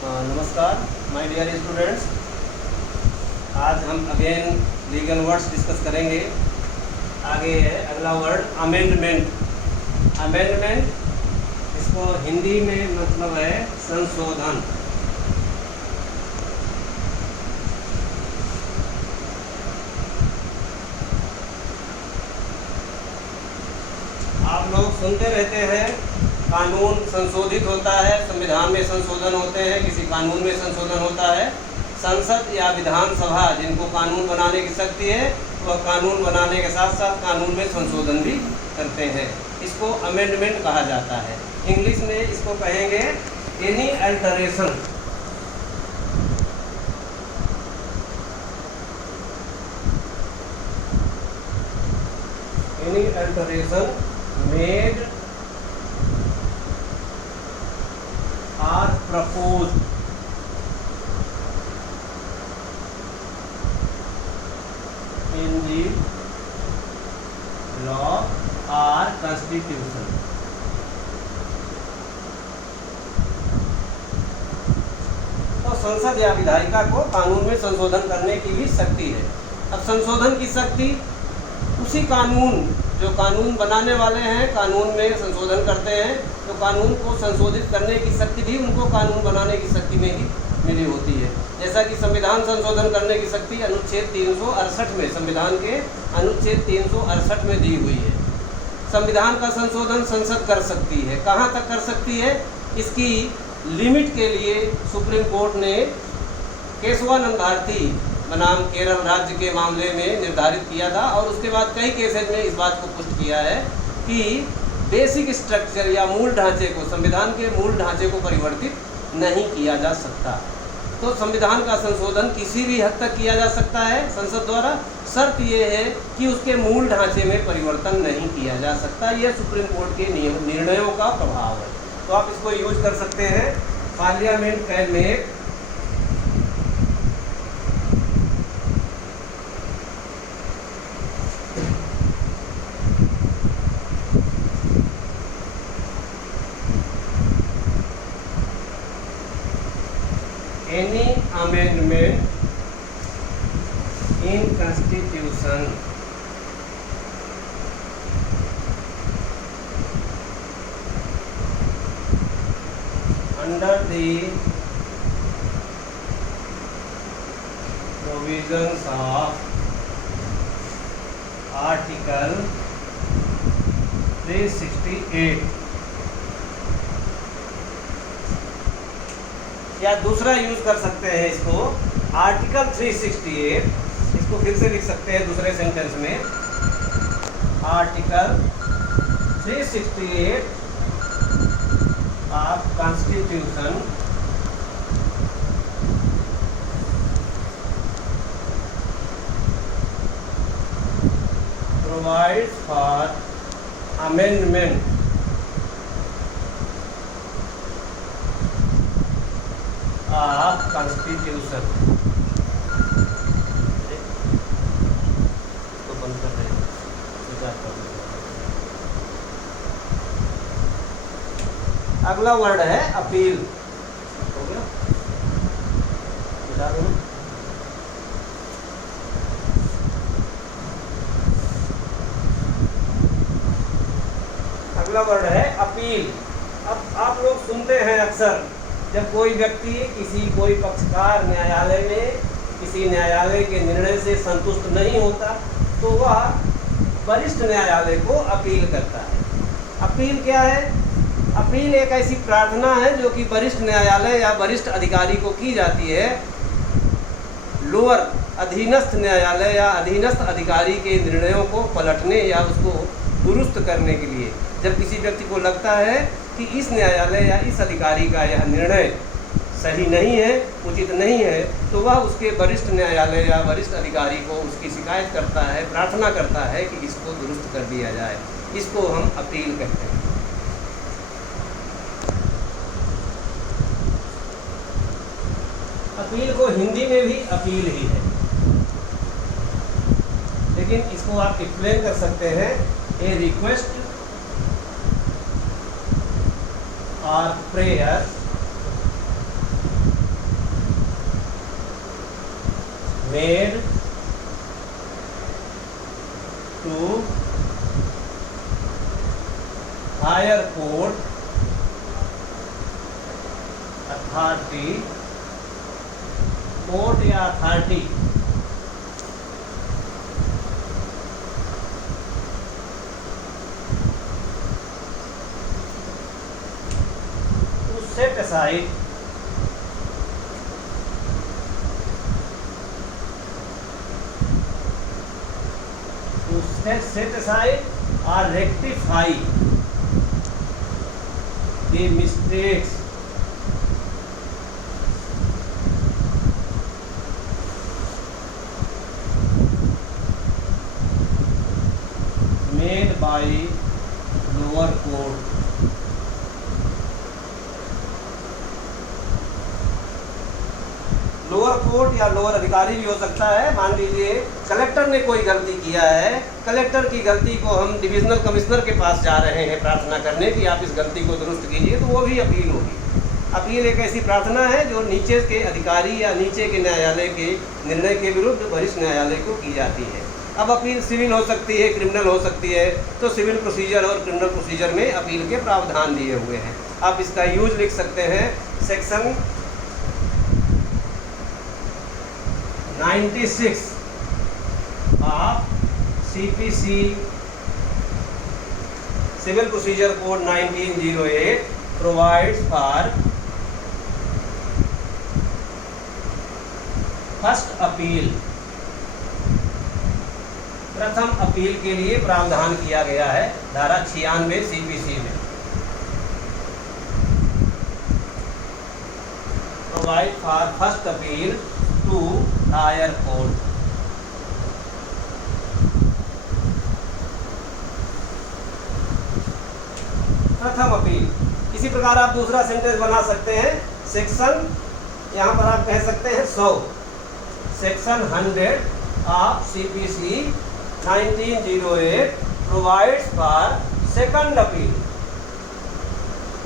नमस्कार my dear students. आज हम अगेन लीगल वर्ड्स डिस्कस करेंगे। आगे है अगला वर्ड अमेंडमेंट। अमेंडमेंट इसको हिंदी में मतलब है संशोधन। आप लोग सुनते रहते हैं कानून संशोधित होता है, संविधान में संशोधन होते हैं, किसी कानून में संशोधन होता है। संसद या विधानसभा जिनको कानून बनाने की शक्ति है वह कानून बनाने के साथ साथ कानून में संशोधन भी करते हैं। इसको अमेंडमेंट कहा जाता है। इंग्लिश में इसको कहेंगे any alteration. Any alteration made or proposed in the law or constitution। तो संसद या विधायिका को कानून में संशोधन करने की भी शक्ति है। अब संशोधन की शक्ति उसी कानून जो कानून बनाने वाले हैं कानून में संशोधन करते हैं, तो कानून को संशोधित करने की शक्ति भी उनको कानून बनाने की शक्ति में ही मिली होती है। जैसा कि संविधान संशोधन करने की शक्ति अनुच्छेद 368 में, संविधान के अनुच्छेद 368 में दी हुई है। संविधान का संशोधन संसद कर सकती है। कहाँ तक कर सकती है, इसकी लिमिट के लिए सुप्रीम कोर्ट ने केशवानंद भारती बनाम केरल राज्य के मामले में निर्धारित किया था, और उसके बाद कई केसेज में इस बात को पुष्ट किया है कि बेसिक स्ट्रक्चर या मूल ढांचे को, संविधान के मूल ढांचे को परिवर्तित नहीं किया जा सकता। तो संविधान का संशोधन किसी भी हद तक किया जा सकता है संसद द्वारा। शर्त यह है कि उसके मूल ढांचे में परिवर्तन नहीं किया जा सकता। यह सुप्रीम कोर्ट के निर्णयों का प्रभाव है। तो आप इसको यूज कर सकते हैं। Parliament can make any amendment in constitution under the provisions of article 368। या दूसरा यूज कर सकते हैं इसको, आर्टिकल 368। इसको फिर से लिख सकते हैं दूसरे सेंटेंस में, article 368 of constitution provides for amendment constitution. इसको बंद कर रहे हैं। अगला वर्ड है अपील। हो गया, बता दूं। अगला वर्ड है अपील। अब आप लोग सुनते हैं अक्सर, जब कोई व्यक्ति कोई पक्षकार न्यायालय में किसी न्यायालय के निर्णय से संतुष्ट नहीं होता तो वह वरिष्ठ न्यायालय को अपील करता है। अपील क्या है? अपील एक ऐसी प्रार्थना है जो कि वरिष्ठ न्यायालय या वरिष्ठ अधिकारी को की जाती है लोअर अधीनस्थ न्यायालय या अधीनस्थ अधिकारी के निर्णयों को पलटने या उसको दुरुस्त करने के लिए। जब किसी व्यक्ति को लगता है कि इस न्यायालय या इस अधिकारी का यह निर्णय सही नहीं है, उचित नहीं है, तो वह उसके वरिष्ठ न्यायालय या वरिष्ठ अधिकारी को उसकी शिकायत करता है, प्रार्थना करता है कि इसको दुरुस्त कर दिया जाए। इसको हम अपील कहते हैं। अपील को हिंदी में भी अपील ही है, लेकिन इसको आप एक्सप्लेन कर सकते हैं ए रिक्वेस्ट और prayer made to higher court authority, court या authority to set aside set aside or rectify the mistakes made by lower court. Lower court या लोअर अधिकारी भी हो सकता है। मान लीजिए कलेक्टर ने कोई गलती किया है, कलेक्टर की गलती को हम डिविजनल कमिश्नर के पास जा रहे हैं प्रार्थना करने कि आप इस गलती को दुरुस्त कीजिए, तो वो भी अपील होगी। अपील एक ऐसी प्रार्थना है जो नीचे के अधिकारी या नीचे के न्यायालय के निर्णय के विरुद्ध वरिष्ठ न्यायालय को की जाती है। अब अपील सिविल हो सकती है, क्रिमिनल हो सकती है, तो सिविल प्रोसीजर और क्रिमिनल प्रोसीजर में अपील के प्रावधान दिए हुए हैं। आप इसका यूज लिख सकते हैं section 96 of CPC Civil Procedure Code 1908 provides for first appeal। प्रथम अपील के लिए प्रावधान किया गया है धारा 96 CPC में। Provide for first appeal to higher court. प्रथम अपील। इसी प्रकार आप दूसरा सेंटेंस बना सकते हैं। सेक्शन यहाँ पर आप कह सकते हैं 100 section 100 of CPC 1908 provides for second appeal.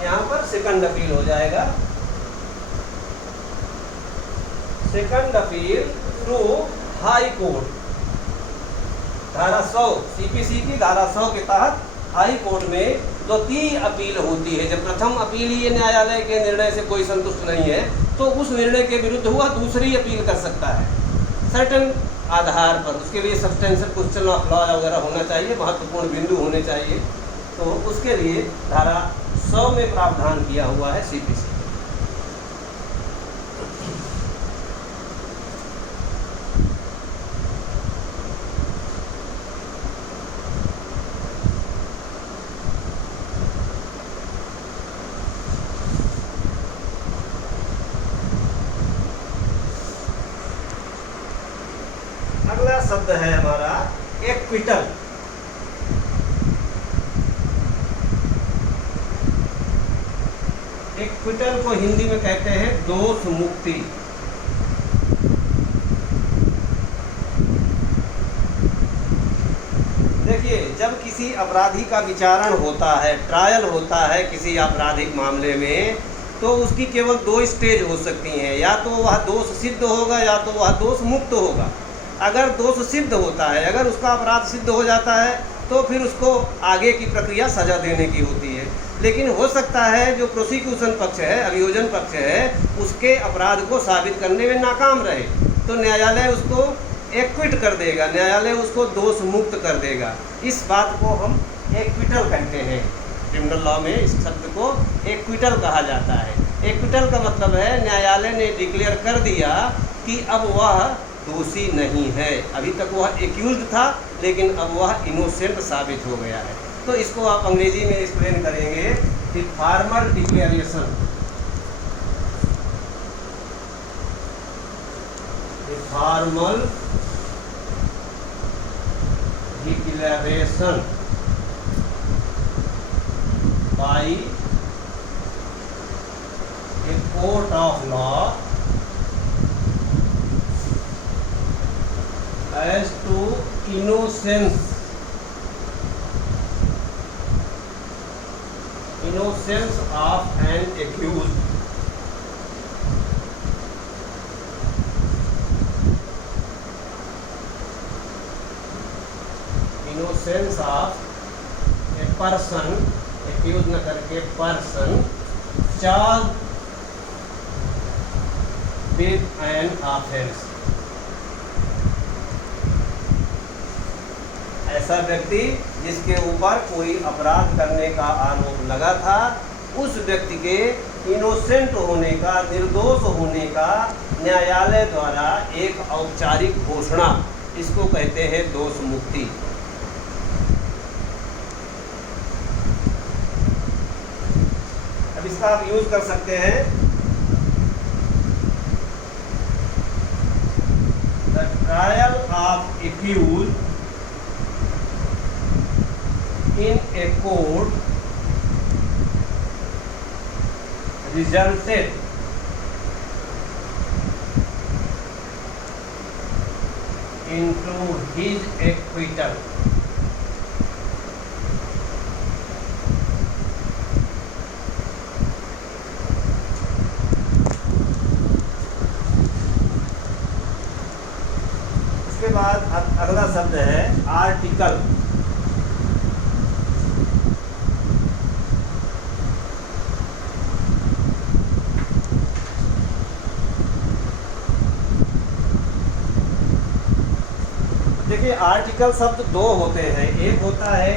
यहाँ पर सेकंड अपील हो जाएगा। Second appeal to high court. धारा 100 CPC की धारा 100 के तहत हाई कोर्ट में द्वितीय अपील होती है। जब प्रथम अपील ये न्यायालय के निर्णय से कोई संतुष्ट नहीं है तो उस निर्णय के विरुद्ध हुआ दूसरी अपील कर सकता है सर्टेन आधार पर। उसके लिए सब्सटेंशियल क्वेश्चन ऑफ लॉ वगैरह होना चाहिए, महत्वपूर्ण बिंदु होने चाहिए, तो उसके लिए धारा 100 में प्रावधान किया हुआ है CPC। अगला शब्द है हमारा एक्विटल। एक्विटल को हिंदी में कहते हैं दोष मुक्ति। देखिए, जब किसी अपराधी का विचारण होता है, ट्रायल होता है किसी आपराधिक मामले में, तो उसकी केवल दो स्टेज हो सकती हैं। या तो वह दोष सिद्ध होगा या तो वह दोष मुक्त होगा। अगर दोष सिद्ध होता है, अगर उसका अपराध सिद्ध हो जाता है तो फिर उसको आगे की प्रक्रिया सजा देने की होती है। लेकिन हो सकता है जो प्रोसिक्यूशन पक्ष है, अभियोजन पक्ष है, उसके अपराध को साबित करने में नाकाम रहे तो न्यायालय उसको एक्विट कर देगा, न्यायालय उसको दोष मुक्त कर देगा। इस बात को हम एक्विटल कहते हैं। क्रिमिनल लॉ में इस शब्द को एक्विटल कहा जाता है। एक्विटल का मतलब है न्यायालय ने डिक्लेयर कर दिया कि अब वह दोषी नहीं है। अभी तक वह एक्यूज्ड था लेकिन अब वह इनोसेंट साबित हो गया है। तो इसको आप अंग्रेजी में एक्सप्लेन करेंगे कि formal declaration. Formal declaration by a court of law as to innocence of an accused। Innocence of a person, accused न करके person, charge with an offence. ऐसा व्यक्ति जिसके ऊपर कोई अपराध करने का आरोप लगा था, उस व्यक्ति के इनोसेंट होने का, निर्दोष होने का न्यायालय द्वारा एक औपचारिक घोषणा, इसको कहते हैं दोष मुक्ति। अब इसका आप यूज कर सकते हैं, the trial of accused in a court resulted into his acquittal। इसके बाद अगला शब्द है आर्टिकल। देखिए, आर्टिकल शब्द दो होते हैं, एक होता है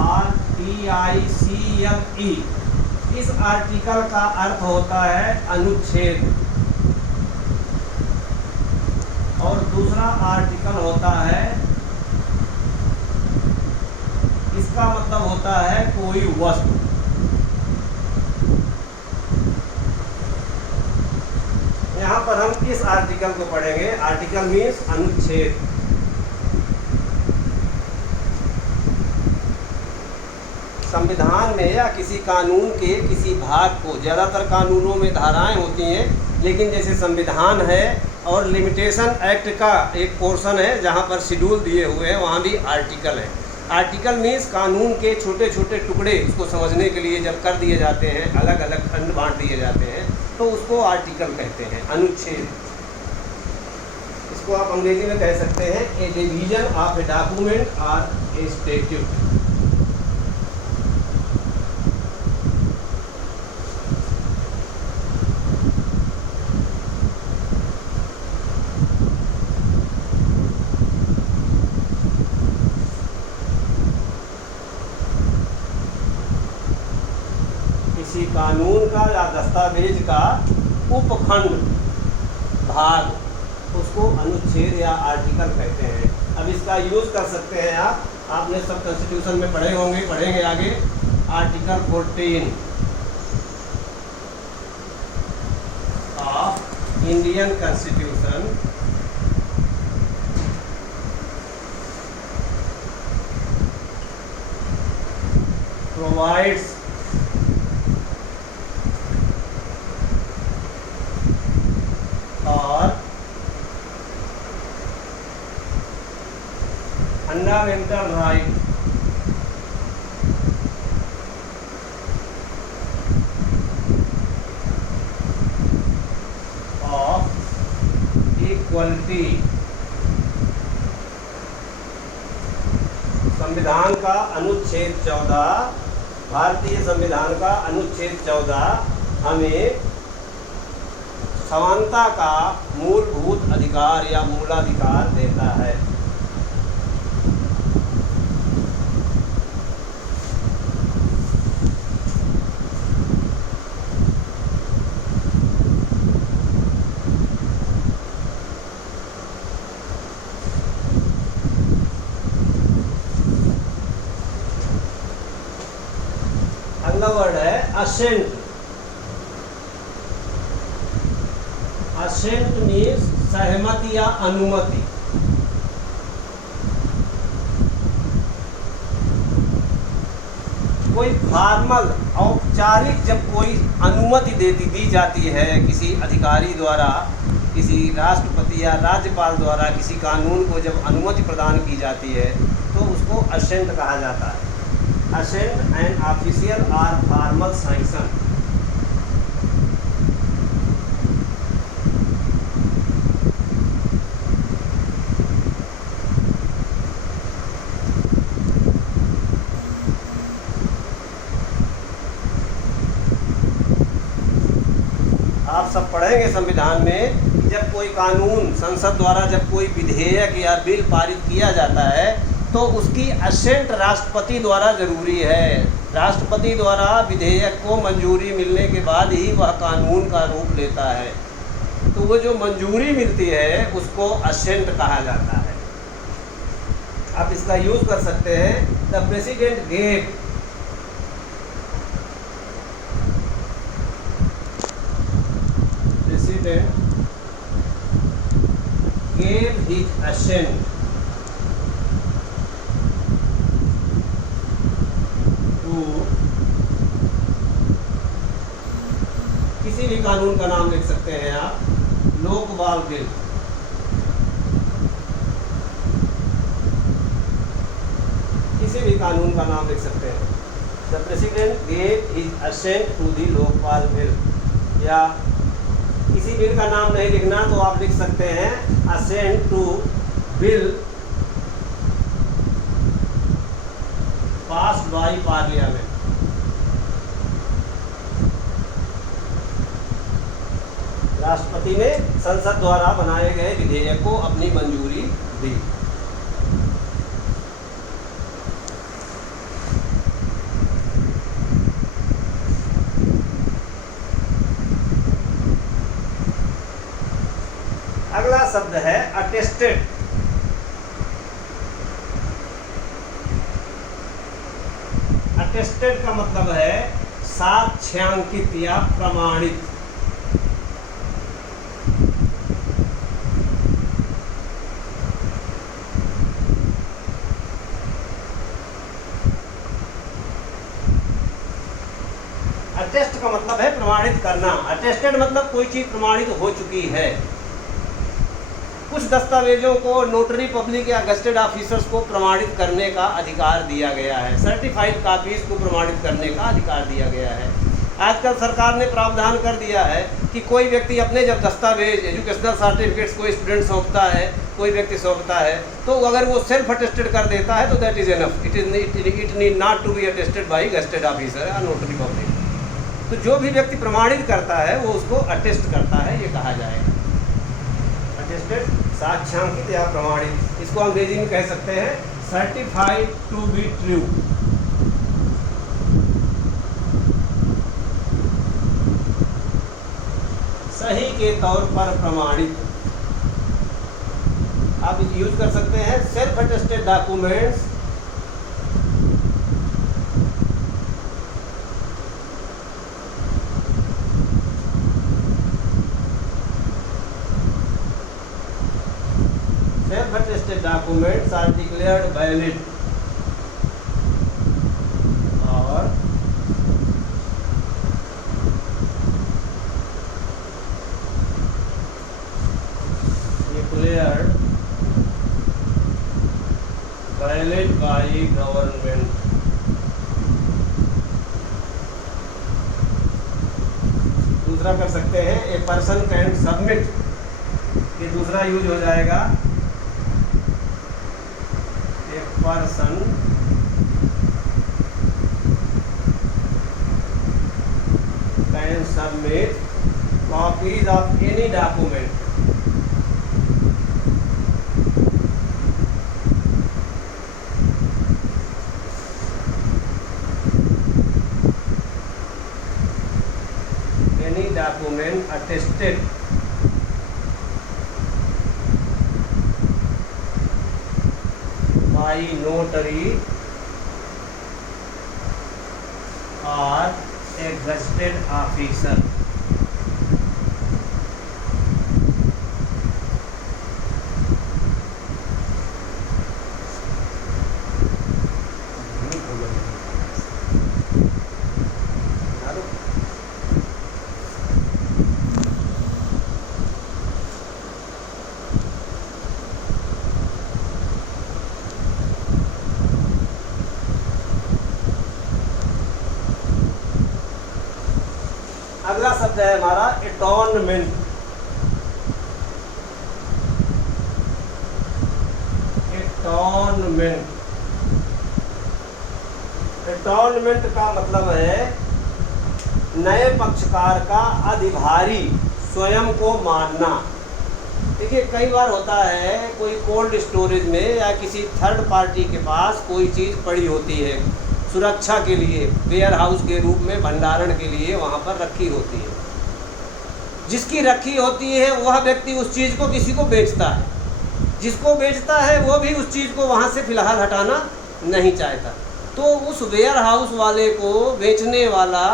ARTICLE। इस आर्टिकल का अर्थ होता है अनुच्छेद, और दूसरा आर्टिकल होता है, इसका मतलब होता है कोई वस्तु। यहाँ पर हम इस आर्टिकल को पढ़ेंगे। आर्टिकल मीन्स अनुच्छेद। संविधान में या किसी कानून के किसी भाग को, ज़्यादातर कानूनों में धाराएं होती हैं, लेकिन जैसे संविधान है और लिमिटेशन एक्ट का एक पोर्शन है जहाँ पर शेड्यूल दिए हुए हैं, वहाँ भी आर्टिकल है। आर्टिकल मीन्स कानून के छोटे छोटे टुकड़े, उसको समझने के लिए जब कर दिए जाते हैं, अलग अलग खंड बांट दिए जाते हैं, तो उसको आर्टिकल कहते हैं, अनुच्छेद। इसको आप अंग्रेजी में कह सकते हैं A division of a document और ए स्टैट्यूट। किसी कानून का या दस्तावेज का उपखंड भाग, उसको अनुच्छेद या आर्टिकल कहते हैं। अब इसका यूज कर सकते हैं आपने सब कॉन्स्टिट्यूशन में पढ़े होंगे, पढ़ेंगे आगे। Article 14 of Indian constitution provides और फंडामेंटल राइट ऑफ इक्वलिटी। संविधान का अनुच्छेद 14, भारतीय संविधान का अनुच्छेद 14 हमें समानता का मूलभूत अधिकार या मूलाधिकार देता है। अगला वर्ड है असेंट। असेंट मीन्स सहमति या अनुमति। कोई फॉर्मल औपचारिक जब कोई अनुमति दी जाती है किसी अधिकारी द्वारा, किसी राष्ट्रपति या राज्यपाल द्वारा किसी कानून को जब अनुमति प्रदान की जाती है, तो उसको असेंट कहा जाता है। असेंट एंड ऑफिशियल और फॉर्मल सैंक्शन। आप सब पढ़ेंगे संविधान में कि जब कोई कानून संसद द्वारा जब कोई विधेयक या बिल पारित किया जाता है तो उसकी असेंट राष्ट्रपति द्वारा जरूरी है। राष्ट्रपति द्वारा विधेयक को मंजूरी मिलने के बाद ही वह कानून का रूप लेता है। तो वो जो मंजूरी मिलती है उसको असेंट कहा जाता है। आप इसका यूज कर सकते हैं। The president gave his assent to किसी भी कानून का नाम लिख सकते हैं आप, लोकपाल बिल। किसी भी कानून का नाम लिख सकते हैं। The president gave his assent to the Lokpal bill, या किसी बिल का नाम नहीं लिखना तो आप लिख सकते हैं assent to bill passed by parliament. राष्ट्रपति ने संसद द्वारा बनाए गए विधेयक को अपनी मंजूरी दी। अगला शब्द है अटेस्टेड। अटेस्टेड का मतलब है साक्ष्यांकित या प्रमाणित। अटेस्ट का मतलब है प्रमाणित करना। अटेस्टेड मतलब कोई चीज प्रमाणित हो चुकी है। कुछ दस्तावेजों को नोटरी पब्लिक या गजेटेड ऑफिसर्स को प्रमाणित करने का अधिकार दिया गया है। सर्टिफाइड कॉपीज को प्रमाणित करने का अधिकार दिया गया है। आजकल सरकार ने प्रावधान कर दिया है कि कोई व्यक्ति अपने जब दस्तावेज एजुकेशनल सर्टिफिकेट्स कोई स्टूडेंट सौंपता है, कोई व्यक्ति सौंपता है, तो अगर वो सेल्फ अटेस्टेड कर देता है तो that is enough. It need not to be attested by gazetted officer या नोटरी पब्लिक। तो जो भी व्यक्ति प्रमाणित करता है वो उसको अटेस्ट करता है, ये कहा जाएगा। अटेस्टेड साक्ष्यांकित या प्रमाणित। इसको अंग्रेजी में कह सकते हैं सर्टिफाइड टू बी ट्रू। सही के तौर पर प्रमाणित। आप यूज कर सकते हैं self attested documents self-attested documents are declared valid or declared valid by government। दूसरा कर सकते हैं ए पर्सन कैन सबमिट। ये दूसरा यूज हो जाएगा person can submit copies of any document attested by notary or a gazetted officer। अगला शब्द है हमारा एटॉर्नमेंट। एटॉर्नमेंट एटॉर्नमेंट का मतलब है नए पक्षकार का अधिभारी स्वयं को मानना। देखिए कई बार होता है कोई कोल्ड स्टोरेज में या किसी थर्ड पार्टी के पास कोई चीज़ पड़ी होती है, सुरक्षा के लिए वेयर हाउस के रूप में भंडारण के लिए वहाँ पर रखी होती है। जिसकी रखी होती है वह व्यक्ति उस चीज़ को किसी को बेचता है, जिसको बेचता है वो भी उस चीज़ को वहाँ से फ़िलहाल हटाना नहीं चाहता। तो उस वेयर हाउस वाले को बेचने वाला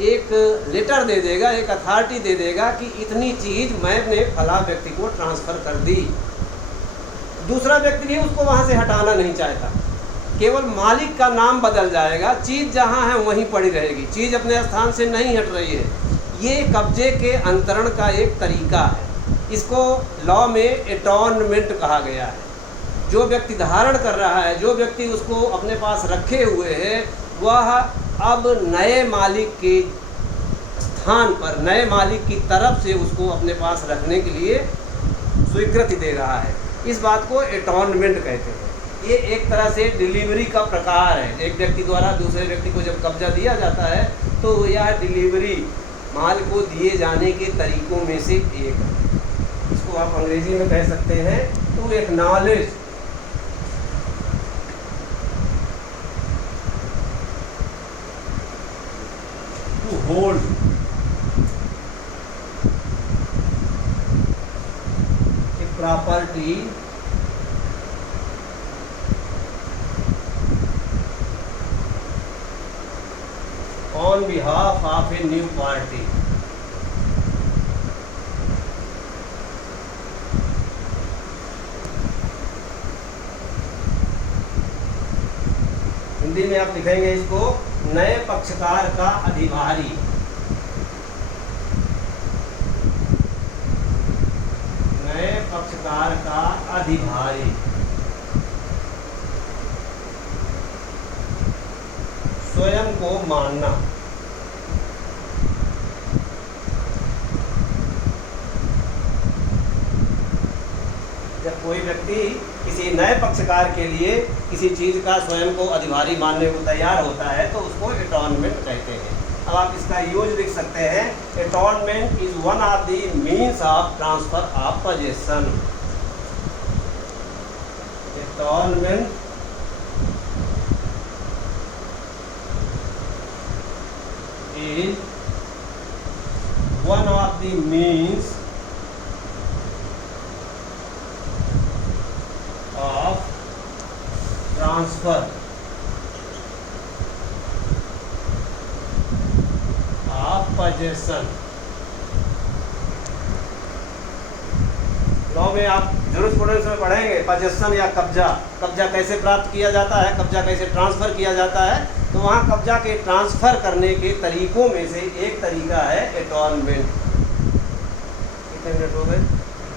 एक लेटर दे देगा, एक अथॉरिटी दे देगा कि इतनी चीज़ मैंने फला व्यक्ति को ट्रांसफ़र कर दी। दूसरा व्यक्ति भी उसको वहाँ से हटाना नहीं चाहता, केवल मालिक का नाम बदल जाएगा, चीज़ जहाँ है वहीं पड़ी रहेगी, चीज़ अपने स्थान से नहीं हट रही है। ये कब्जे के अंतरण का एक तरीका है, इसको लॉ में एटॉर्नमेंट कहा गया है। जो व्यक्ति धारण कर रहा है, जो व्यक्ति उसको अपने पास रखे हुए है, वह अब नए मालिक के स्थान पर, नए मालिक की तरफ से उसको अपने पास रखने के लिए स्वीकृति दे रहा है। इस बात को एटॉर्नमेंट कहते हैं। ये एक तरह से डिलीवरी का प्रकार है। एक व्यक्ति द्वारा दूसरे व्यक्ति को जब कब्जा दिया जाता है तो यह डिलीवरी माल को दिए जाने के तरीकों में से एक है। इसको आप अंग्रेजी में कह सकते हैं to acknowledge, to hold, a property on behalf of a new party। Hindi में आप लिखेंगे इसको नए पक्षकार का अधिभारी। नए पक्षकार का अधिभारी स्वयं को मानना। जब कोई व्यक्ति किसी नए पक्षकार के लिए किसी चीज़ का स्वयं को अधिभारी मानने को तैयार होता है तो उसको एटॉर्नमेंट कहते हैं। अब आप इसका यूज लिख सकते हैं, attornment is one of the means of transfer of possession. Attornment is one of the means of transfer of possession। Law में आप जूरिस्प्रूडेंस में पढ़ेंगे पोजेशन या कब्जा, कब्जा कैसे प्राप्त किया जाता है, कब्जा कैसे ट्रांसफ़र किया जाता है। तो वहाँ कब्जा के ट्रांसफ़र करने के तरीकों में से एक तरीका है एटॉर्नमेंट। कितने मिनट हो गए?